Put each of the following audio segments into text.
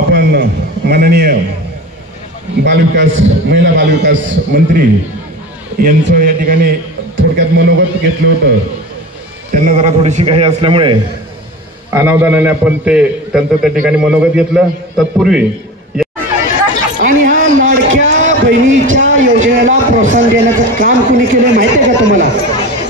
आपण माननीय महिला बालविकास मंत्री यांचं या ठिकाणी थोडक्यात मनोगत घेतलं होतं. त्यांना जरा थोडीशी घाई असल्यामुळे अनावधानाने आपण त्यांचं त्या ठिकाणी मनोगत घेतलं. तत्पूर्वी आणि ह्या लाडक्या बहिणीच्या योजनेला प्रोत्साहन देण्याचं काम कुणी केलं माहिती आहे का तुम्हाला?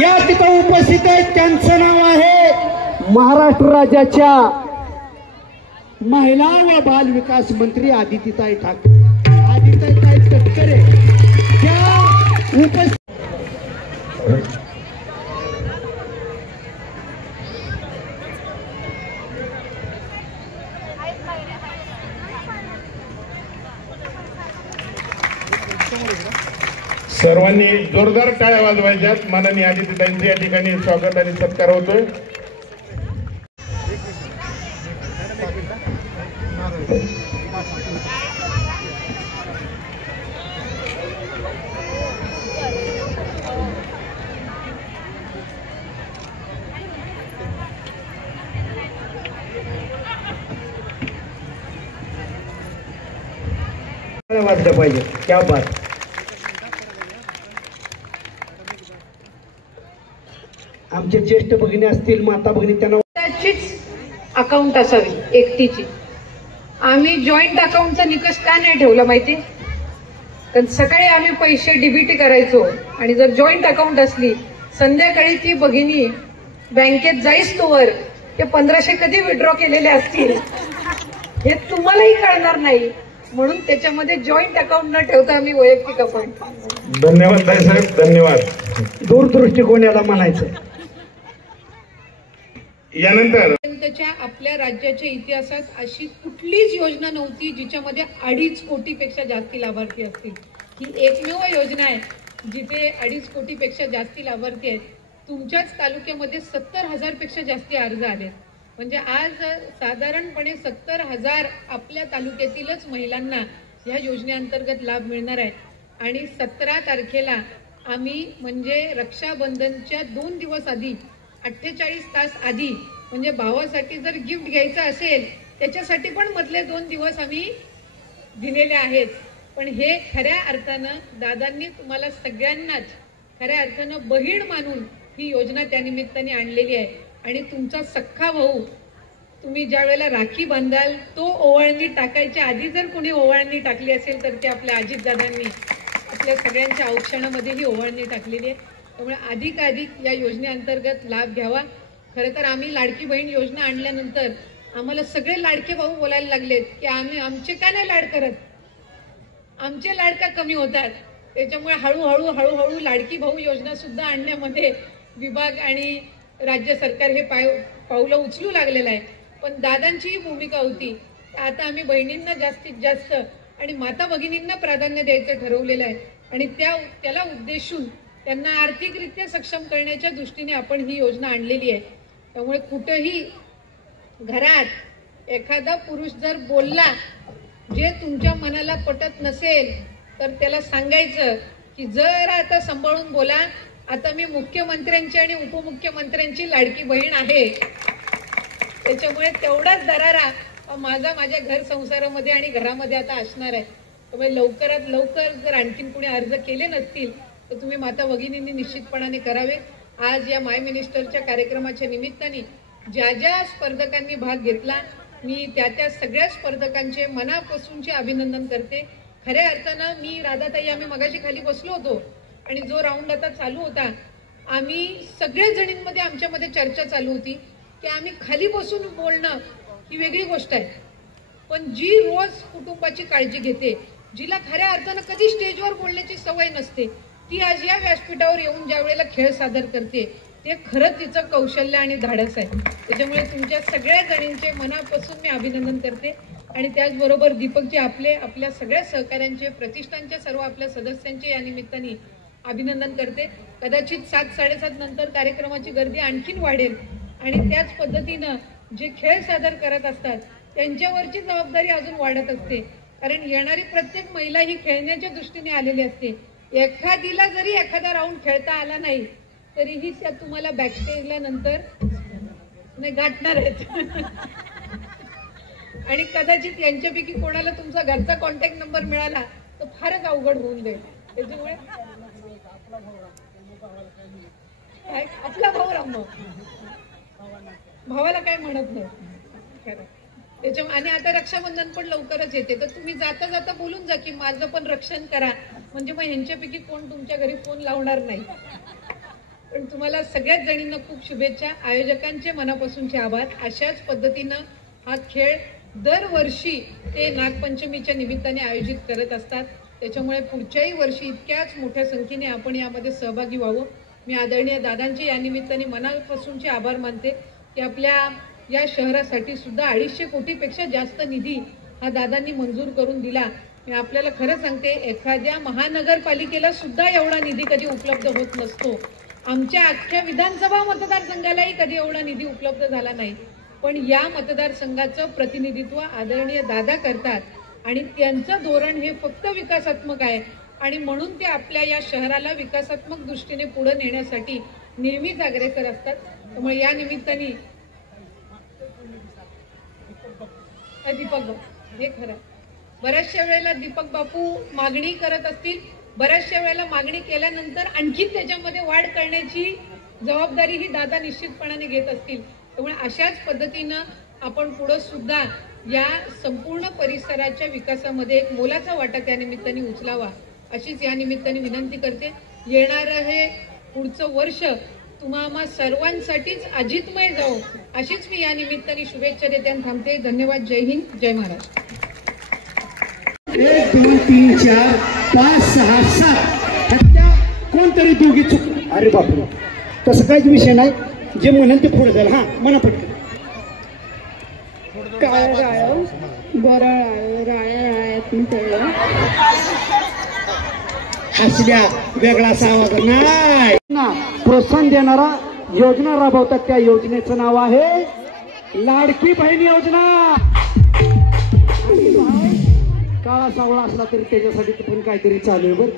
या तिथं उपस्थित आहेत, त्यांचं नाव आहे महाराष्ट्र राज्याच्या महिला व बाल विकास मंत्री आदितीताई ठाकरे. आदितीताई तटकरे त्या उपस्थित सर्वांनी जोरदार टाळ्या वाजवायच्यात. माननीय आदितीताईंचे या ठिकाणी स्वागत आणि सत्कार होतोय. वाटलं पाहिजे. क्या बात. आमचे ज्येष्ठ भगिनी असतील, माता भगिनी, त्यांना त्याचीच अकाउंट असावी एकटीची. आम्ही जॉईंट अकाउंटचा निकष का नाही ठेवला माहिती? कारण सकाळी आम्ही पैसे डीबीटी करायचो आणि जर जॉईंट अकाउंट असली संध्याकाळी ती भगिनी बँकेत जाईस तोवर ते 1500 कधी विड्रॉ केलेले असतील हे तुम्हालाही कळणार नाही. म्हणून त्याच्यामध्ये जॉईंट अकाउंट न ठेवता आम्ही वैयक्तिक अकाउंट. धन्यवाद ताई साहेब, धन्यवाद. दूरदृष्टिकोन याला म्हणायचं. यानंतर त्याच्या आपल्या राज्याच्या इतिहासात अशी कुठलीच योजना नव्हती जिच्यामध्ये 2.5 कोटीपेक्षा जास्ती लाभार्थी असतील. ही एकमेव योजना आहे जिथे 2.5 कोटीपेक्षा जास्ती लाभार्थी आहेत. तुमच्याच तालुक्यामध्ये 70,000 पेक्षा जास्ती अर्ज आले. म्हणजे आज साधारणपणे 70,000 आपल्या तालुक्यातीलच महिलांना या योजनेअंतर्गत लाभ मिळणार आहे. आणि 17 तारखेला आम्ही म्हणजे रक्षाबंधनच्या 2 दिवस आधी 48 तास आधी म्हणजे भावासाठी जर गिफ्ट घ्यायचं असेल त्याच्यासाठी पण मधले 2 दिवस आम्ही दिलेले आहेत. पण हे खऱ्या अर्थानं दादांनी तुम्हाला सगळ्यांनाच खऱ्या अर्थानं बहीण मानून ही योजना त्यानिमित्ताने आणलेली आहे. आणि तुमचा सख्खा भाऊ तुम्ही ज्या वेळेला राखी बांधाल तो ओवाळणी टाकायच्या आधी जर कोणी ओवाळणी टाकली असेल तर ते आपल्या अजितदादांनी आपल्या सगळ्यांच्या औक्षणामध्ये ही ओवाळणी टाकलेली आहे. त्यामुळे अधिकाधिक या योजनेअंतर्गत लाभ घ्यावा. खरं तर आम्ही लाडकी बहीण योजना आणल्यानंतर आम्हाला सगळे लाडके भाऊ बोलायला लागलेत की आमचे का नाही लाड करत, आमचे लाड का कमी होतात. त्याच्यामुळे हळूहळू लाडकी भाऊ योजना सुद्धा आणण्यामध्ये विभाग आणि राज्य सरकार हे पावलं उचलू लागलेलं आहे. पण दादांची ही भूमिका होती. आता आम्ही बहिणींना जास्तीत जास्त आणि माता भगिनींना प्राधान्य द्यायचं ठरवलेलं आहे. आणि त्याला उद्देशून त्यांना आर्थिकरित्या सक्षम करण्याच्या दृष्टीने आपण ही योजना आणलेली आहे. त्यामुळे कुठेही घरात एखादा पुरुष जर बोलला जे तुमच्या मनाला पटत नसेल तर त्याला सांगायचं की जर आता सांभाळून बोला, आता मी मुख्यमंत्र्यांची आणि उपमुख्यमंत्र्यांची लाडकी बहीण आहे. त्याच्यामुळे तेवढाच दरारा माझ्या घर संसारामध्ये आणि घरामध्ये आता असणार आहे. त्यामुळे लवकरात लवकर जर आणखीन कुणी अर्ज केले नसतील तर तुम्ही माता भगिनींनी निश्चितपणाने करावे. आज या माय मिनिस्टरच्या कार्यक्रमाच्या निमित्ताने ज्या ज्या स्पर्धकांनी भाग घेतला मी त्या सगळ्या स्पर्धकांचे मनापासूनचे अभिनंदन करते. खऱ्या अर्थानं मी राधाताई आम्ही मगाशी खाली बसलो होतो आणि जो राऊंड आता चालू होता आम्ही सगळ्या जणींमध्ये आमच्यामध्ये चर्चा चालू होती की आम्ही खाली बसून बोलणं ही वेगळी गोष्ट आहे. पण जी रोज कुटुंबाची काळजी घेते, जिला खऱ्या अर्थानं कधी स्टेजवर बोलण्याची सवय नसते, ती आज या व्यासपीठावर येऊन ज्या वेळेला खेळ सादर करते ते खरंच तिचं कौशल्य आणि धाडस आहे. त्याच्यामुळे तुमच्या सगळ्या जणींचे मनापासून मी अभिनंदन करते. आणि त्याचबरोबर दीपकजी आपल्या सगळ्या सहकाऱ्यांचे, प्रतिष्ठानच्या सर्व आपल्या सदस्यांचे या निमित्ताने अभिनंदन करते. कदाचित 7-7:30 नंतर कार्यक्रमाची गर्दी आणखीन वाढेल आणि त्याच पद्धतीनं जे खेळ सादर करत असतात त्यांच्यावरची जबाबदारी अजून वाढत असते. कारण येणारी प्रत्येक महिला ही खेळण्याच्या दृष्टीने आलेली असते. एखादीला जरी एखादा राऊंड खेळता आला नाही तरीही त्या तुम्हाला बॅकस्टेजला नंतर नाही गाठणार आहेत. आणि कदाचित यांच्यापैकी कोणाला तुमचा घरचा कॉन्टॅक्ट नंबर मिळाला तर फारच अवघड होऊन जाईल. त्याच्यामुळे आपला भाऊ राम भावाला काय म्हणत नाही खरं. त्याच्यामुळे आणि आता रक्षाबंधन पण लवकरच येते, तर तुम्ही जाता जाता बोलून जा की माझं पण रक्षण करा, म्हणजे मग ह्यांच्यापैकी कोण तुमच्या घरी फोन लावणार नाही. पण तुम्हाला सगळ्याच जणींना खूप शुभेच्छा, आयोजकांचे मनापासूनचे आभार. अशाच पद्धतीनं हा खेळ दरवर्षी ते नागपंचमीच्या निमित्ताने आयोजित करत असतात. त्याच्यामुळे पुढच्याही वर्षी इतक्याच मोठ्या संख्येने आपण यामध्ये सहभागी व्हावं. मी आदरणीय दादांचे या निमित्ताने मनापासूनचे आभार मानते की आपल्या या शहरासाठी सुद्धा 250 कोटीपेक्षा जास्त निधी हा दादांनी मंजूर करून दिला. मी आपल्याला खरं सांगते, एखाद्या महानगरपालिकेला सुद्धा एवढा निधी कधी उपलब्ध होत नसतो. आमच्या अख्ख्या विधानसभा मतदारसंघालाही कधी एवढा निधी उपलब्ध झाला नाही. पण या मतदारसंघाचं प्रतिनिधित्व आदरणीय दादा करतात आणि त्यांचं धोरण हे फक्त विकासात्मक आहे आणि म्हणून ते आपल्या या शहराला विकासात्मक दृष्टीने पुढे नेण्यासाठी नेहमीच अग्रेसर असतात. त्यामुळे या निमित्ताने दीपक बापू हे खरं, बऱ्याचशा वेळेला दीपक बापू मागणी करत असतील, बऱ्याचशा वेळेला मागणी केल्यानंतर आणखी त्याच्यामध्ये वाढ करण्याची जबाबदारी ही दादा निश्चितपणाने घेत असतील. त्यामुळे अशाच पद्धतीनं आपण पुढे सुद्धा या संपूर्ण परिसराच्या विकासामध्ये एक मोलाचा वाटा त्या निमित्ताने उचलावा अशीच या निमित्ताने विनंती करते. येणारं हे पुढचं वर्ष तुम्हा सर्वांसाठीच अजितमय जाओ अशीच मी या निमित्ताने शुभेच्छा देते आणि थांबते. धन्यवाद. जय हिंद, जय महाराष्ट्र. 1 2 3 4 5 6 7 हत्या कोणतरी दोघी चुक. अरे बापरे, तसं काहीच विषय नाही, जे म्हणेल ते पुढे जाईल. हा म्हणा पटकन. काय राय बरं राय हसल्या वेगळा आवाज नाही ना. प्रोत्साहन देणारा योजना राबवतात, त्या योजनेचं नाव आहे लाडकी बहीण योजना. काळा सावळा असला तरी त्याच्यासाठी पण काहीतरी चालू आहे. बरं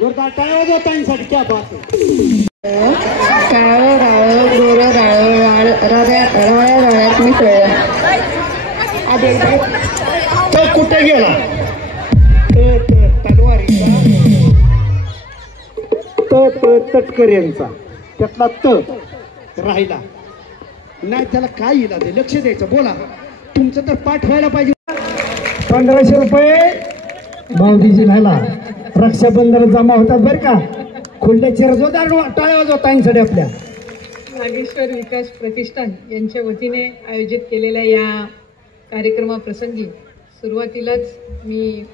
जोरदार टाळ्या वाजवतांसाठी क्या बात आहे. काळ राळ गोर राळ रळ्यात मी तो कुठे गेला तलवारीचा तटकऱ्यांचा त्यातला राहिला नाही, त्याला काय इलाज आहे? लक्ष द्यायचं. बोला, तुमचं तर पाठ व्हायला पाहिजे. 1500 रुपये भाऊजीची झाला. रक्षाबंधन जमा होतात बरं का. खुल्ले चिरजोदार टाळ्या वाजवतांसाठी आपल्या नागेश्वर विकास प्रतिष्ठान यांच्या वतीने आयोजित केलेल्या या कार्यक्रमाप्रसंगी सुरुवातीलाच मी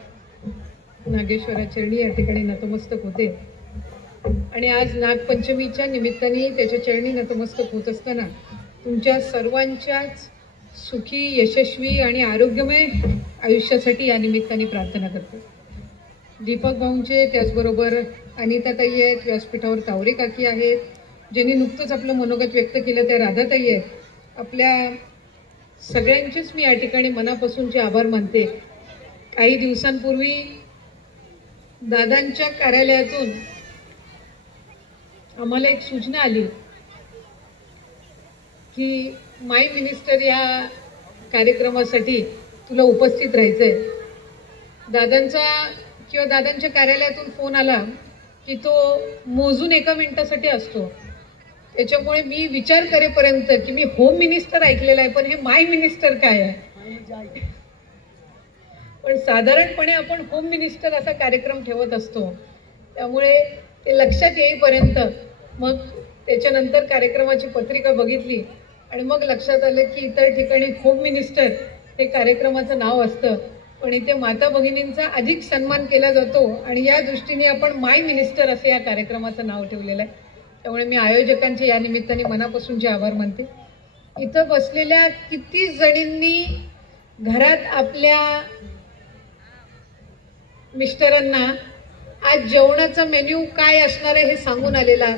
नागेश्वराचरणी या ठिकाणी नतमस्तक होते आणि आज नागपंचमीच्या निमित्ताने त्याच्या चरणी नतमस्तक होत असताना तुमच्या सर्वांच्याच सुखी, यशस्वी आणि आरोग्यमय आयुष्यासाठी या निमित्ताने प्रार्थना करते. दीपक भाऊंचे, त्याचबरोबर अनिताताई आहेत, व्यासपीठावर तावरे काकी आहेत, ज्यांनी नुकतंच आपलं मनोगत व्यक्त केलं, त्या राधाताई आहेत. आपल्या सगळ्यांचेच मी या ठिकाणी मनापासूनचे आभार मानते. काही दिवसांपूर्वी दादांच्या कार्यालयातून आम्हाला एक सूचना आली की माय मिनिस्टर या कार्यक्रमासाठी तुला उपस्थित राहायचंय. दादांच्या कार्यालयातून फोन आला की तो मोजून 1 मिनिटासाठी असतो. त्याच्यामुळे मी विचार करेपर्यंत की मी होम मिनिस्टर ऐकलेलं आहे, पण हे माय मिनिस्टर काय आहे. पण साधारणपणे आपण होम मिनिस्टर असा कार्यक्रम ठेवत असतो. त्यामुळे ते लक्षात येईपर्यंत मग त्याच्यानंतर कार्यक्रमाची पत्रिका बघितली आणि मग लक्षात आलं की इतर ठिकाणी होम मिनिस्टर हे कार्यक्रमाचं नाव असतं, पण इथे माता भगिनींचा अधिक सन्मान केला जातो आणि या दृष्टीने आपण माय मिनिस्टर असं या कार्यक्रमाचं नाव ठेवलेलं आहे. त्यामुळे मी आयोजकांचे या निमित्ताने मनापासूनचे आभार मानते. इथं बसलेल्या किती जणींनी घरात आपल्या मिस्टरांना आज जेवणाचा मेन्यू काय असणार आहे हे सांगून आलेला.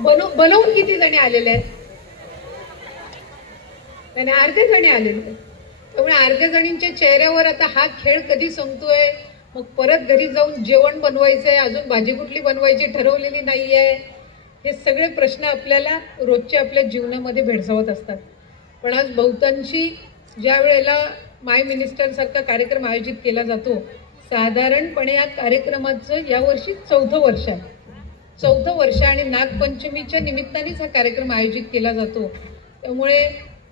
बनवून किती जणी आलेले आहेत? त्याने अर्धे जणी आलेले. त्यामुळे अर्ध्या जणींच्या चेहऱ्यावर आता हा खेळ कधी संपतोय, मग परत घरी जाऊन जेवण बनवायचंय, अजून भाजी कुठली बनवायची ठरवलेली नाहीये, हे सगळे प्रश्न आपल्याला रोजच्या आपल्या जीवनामध्ये भेडसावत असतात. पण आज बहुतांशी ज्या वेळेला माय मिनिस्टरसारखा कार्यक्रम आयोजित केला जातो, साधारणपणे या कार्यक्रमाचं यावर्षी 4थं वर्ष आहे. 4थं वर्ष आणि नागपंचमीच्या निमित्तानेच हा कार्यक्रम आयोजित केला जातो. त्यामुळे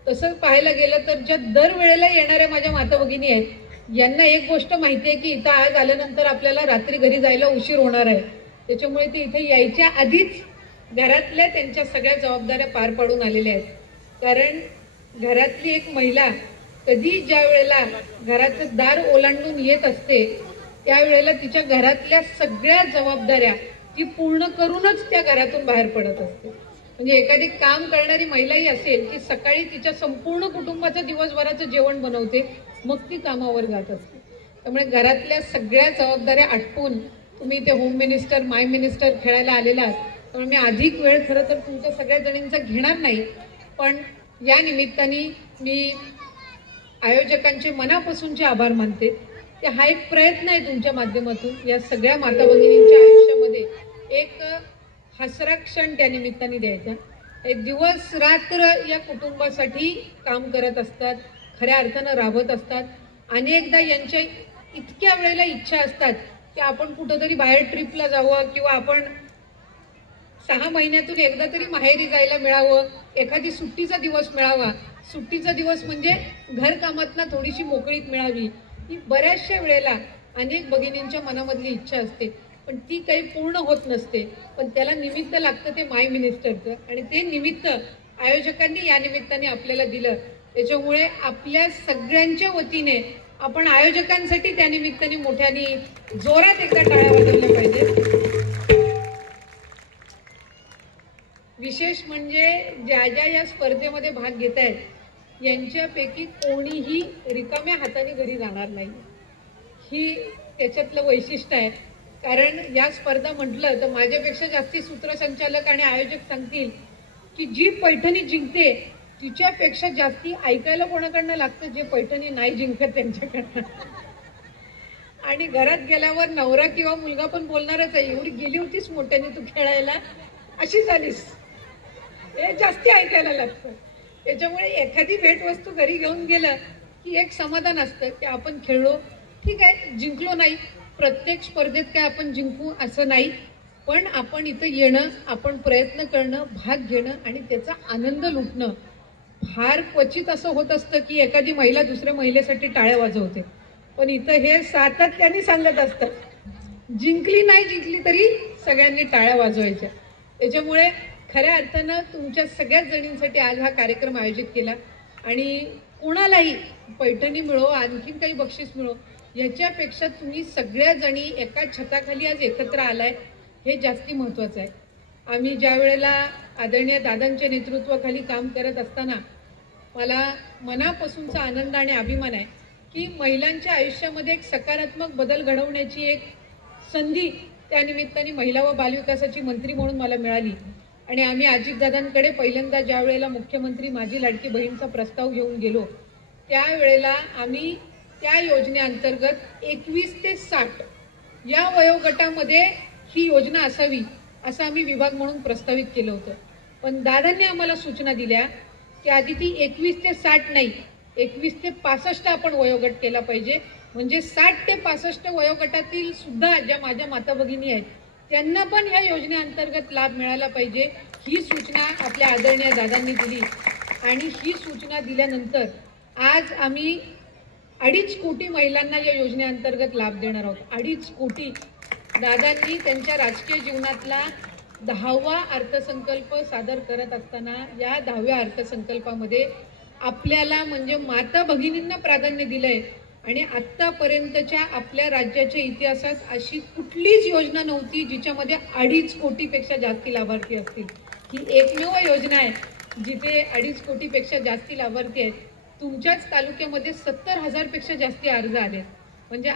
तसं पाहायला गेलं तर ज्या दरवेळेला येणाऱ्या माझ्या माता भगिनी आहेत, यांना एक गोष्ट माहिती आहे की इथं आज आल्यानंतर आपल्याला रात्री घरी जायला उशीर होणार आहे. त्याच्यामुळे ते इथे यायच्या आधीच घरातल्या त्यांच्या सगळ्या जबाबदाऱ्या पार पाडून आलेल्या आहेत. कारण घरातली एक महिला कधी ज्या वेळेला घराचं दार ओलांडून येत असते, त्यावेळेला तिच्या घरातल्या सगळ्या जबाबदाऱ्या ती पूर्ण करूनच त्या घरातून बाहेर पडत असते. म्हणजे एखादी काम करणारी महिलाही असेल की सकाळी तिच्या संपूर्ण कुटुंबाचं दिवसभराचं जेवण बनवते, मग ती कामावर जात असते. त्यामुळे घरातल्या सगळ्या जबाबदाऱ्या आटपून तुम्ही ते होम मिनिस्टर माय मिनिस्टर खेळायला आलेला आहात. त्यामुळे मी अधिक वेळ खरं तर तुमच्या सगळ्या जणींचा घेणार नाही, पण या निमित्ताने मी आयोजकांचे मनापासूनचे आभार मानते. की हा एक प्रयत्न आहे तुमच्या माध्यमातून या सगळ्या माता भगिनींच्या आयुष्यामध्ये एक हसरा क्षण त्या निमित्ताने द्यायचा. हे दिवस रात्र या कुटुंबासाठी काम करत असतात, खऱ्या अर्थानं राबत असतात. अनेकदा यांच्या इतक्या वेळेला इच्छा असतात की आपण कुठंतरी बाहेर ट्रिपला जावं किंवा आपण 6 महिन्यातून एकदा तरी माहेरी जायला मिळावं, एखादी सुट्टीचा दिवस मिळावा. सुट्टीचा दिवस म्हणजे घरकामातनं थोडीशी मोकळीक मिळावी, ही बऱ्याचशा वेळेला अनेक भगिनींच्या मनामधली इच्छा असते, पण ती काही पूर्ण होत नसते. पण त्याला निमित्त लागतं ते माय मिनिस्टरचं, आणि ते निमित्त आयोजकांनी या निमित्ताने आपल्याला दिलं. त्याच्यामुळे आपल्या सगळ्यांच्या वतीने आपण आयोजकांसाठी त्या निमित्ताने मोठ्याने जोरात एकदा टाळ्या वाजवल्या पाहिजे. विशेष म्हणजे ज्या ज्या या स्पर्धेमध्ये भाग घेत आहेत यांच्यापैकी कोणीही रिकाम्या हाताने घरी जाणार नाही, ही त्याच्यातलं वैशिष्ट्य आहे. कारण या स्पर्धा म्हटलं तर माझ्यापेक्षा जास्ती सूत्रसंचालक आणि आयोजक सांगतील की जी पैठणी जिंकते तिच्यापेक्षा जास्ती ऐकायला कोणाकडनं लागतं जे पैठणी नाही जिंकत त्यांच्याकडनं. आणि घरात गेल्यावर नवरा किंवा मुलगा पण बोलणारच आहे, एवढी गेली होतीस मोठ्याने तू खेळायला, अशी झालीस, हे जास्ती ऐकायला लागतं. त्याच्यामुळे एखादी भेटवस्तू घरी घेऊन गेलं की एक समाधान असतं की आपण खेळलो, ठीक आहे, जिंकलो नाही, प्रत्येक स्पर्धेत काय आपण जिंकू असं नाही, पण आपण इथं येणं, आपण प्रयत्न करणं, भाग घेणं आणि त्याचा आनंद लुटणं. फार क्वचित असं होत असतं की एखादी महिला दुसऱ्या महिलेसाठी टाळ्या वाजवते, पण इथं हे सातत्याने सांगत असतं जिंकली नाही जिंकली तरी सगळ्यांनी टाळ्या वाजवायच्या. त्याच्यामुळे खऱ्या अर्थानं तुमच्या सगळ्याच जणींसाठी आज हा कार्यक्रम आयोजित केला. आणि कोणालाही पैठणी मिळो, आणखीन काही बक्षीस मिळो, याच्यापेक्षा तुम्ही सगळ्या जणी एका छताखाली आज एकत्र आलाय, हे जास्ती महत्त्वाचं आहे. आम्ही ज्या वेळेला आदरणीय दादांच्या नेतृत्वाखाली काम करत असताना मला मनापासूनचा आनंद आणि अभिमान आहे की महिलांच्या आयुष्यामध्ये एक सकारात्मक बदल घडवण्याची एक संधी त्या निमित्ताने महिला व बालविकासाची मंत्री म्हणून मला मिळाली. आणि आम्ही अजितदादांकडे पहिल्यांदा ज्या वेळेला मुख्यमंत्री माझी लाडकी बहीणचा प्रस्ताव घेऊन गेलो, त्यावेळेला आम्ही त्या योजनेअंतर्गत 21 ते 60 या वयोगटामध्ये ही योजना असावी असं आम्ही विभाग म्हणून प्रस्तावित केलं होतं. पण दादांनी आम्हाला सूचना दिल्या की आधी ती 21 ते 60 नाही, 21 ते 65 आपण वयोगट केला पाहिजे. म्हणजे 60 ते 65 वयोगटातील सुद्धा ज्या माझ्या माता भगिनी आहेत त्यांना पण या योजनेअंतर्गत लाभ मिळाला पाहिजे, ही सूचना आपल्या आदरणीय दादांनी दिली. आणि ही सूचना दिल्यानंतर आज आम्ही 2.5 कोटी महिलांना या योजनेअंतर्गत लाभ देणार आहोत. 2.5 कोटी. दादांनी त्यांच्या राजकीय जीवनातला 10वा अर्थसंकल्प सादर करत असताना या 10व्या अर्थसंकल्पामध्ये आपल्याला म्हणजे माता भगिनींना प्राधान्य दिलंय. आणि आत्तापर्यंतच्या आपल्या राज्याच्या इतिहासात अशी कुठलीच योजना नव्हती जिच्यामध्ये 2.5 कोटीपेक्षा जास्ती लाभार्थी असतील. ही एकमेव योजना आहे जिथे 2.5 कोटीपेक्षा जास्ती लाभार्थी आहेत. तुमच्याच तालुक्यामध्ये 70,000 पेक्षा जास्ती अर्ज आले. म्हणजे